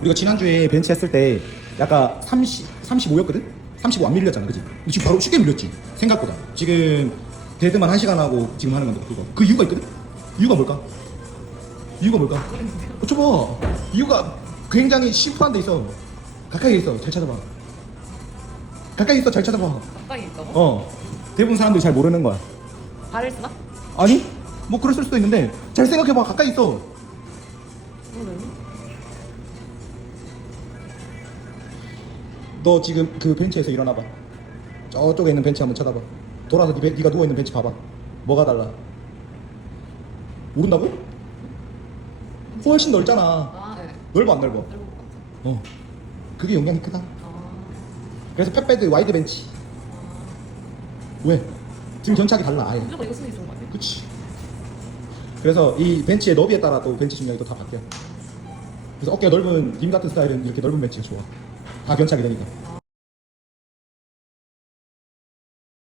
우리가 지난주에 벤치 했을 때 약간 30, 35였거든? 35 안 밀렸잖아 그지? 근데 지금 바로 쉽게 밀렸지 생각보다 지금 데드만 1시간 하고 지금 하는 건데 그거 그 이유가 있거든? 이유가 뭘까? 이유가 뭘까? 어, 줘봐 이유가 굉장히 심플한 데 있어 가까이 있어 잘 찾아봐 가까이 있어 잘 찾아봐 가까이 있다고? 어 대부분 사람들이 잘 모르는 거야 발을 쓰나? 아니? 뭐 그랬을 수도 있는데 잘 생각해봐 가까이 있어 너 지금 그 벤치에서 일어나봐. 저쪽에 있는 벤치 한번 쳐다봐. 돌아서 네, 네가 누워 있는 벤치 봐봐. 뭐가 달라? 모른다고? 훨씬 넓잖아. 아, 네. 넓어 안 넓어? 넓은 것 같아. 어. 그게 용량이 크다. 아, 그래서 펫베드 와이드 벤치. 왜? 지금 견착이 달라 아예. 무조건 이거 게 좋은 거 같아. 그치. 그래서 이 벤치의 너비에 따라 또 벤치 중량이 또 다 바뀌어. 그래서 어깨가 넓은 님 같은 스타일은 이렇게 넓은 벤치가 좋아. 다 견착이 되니까.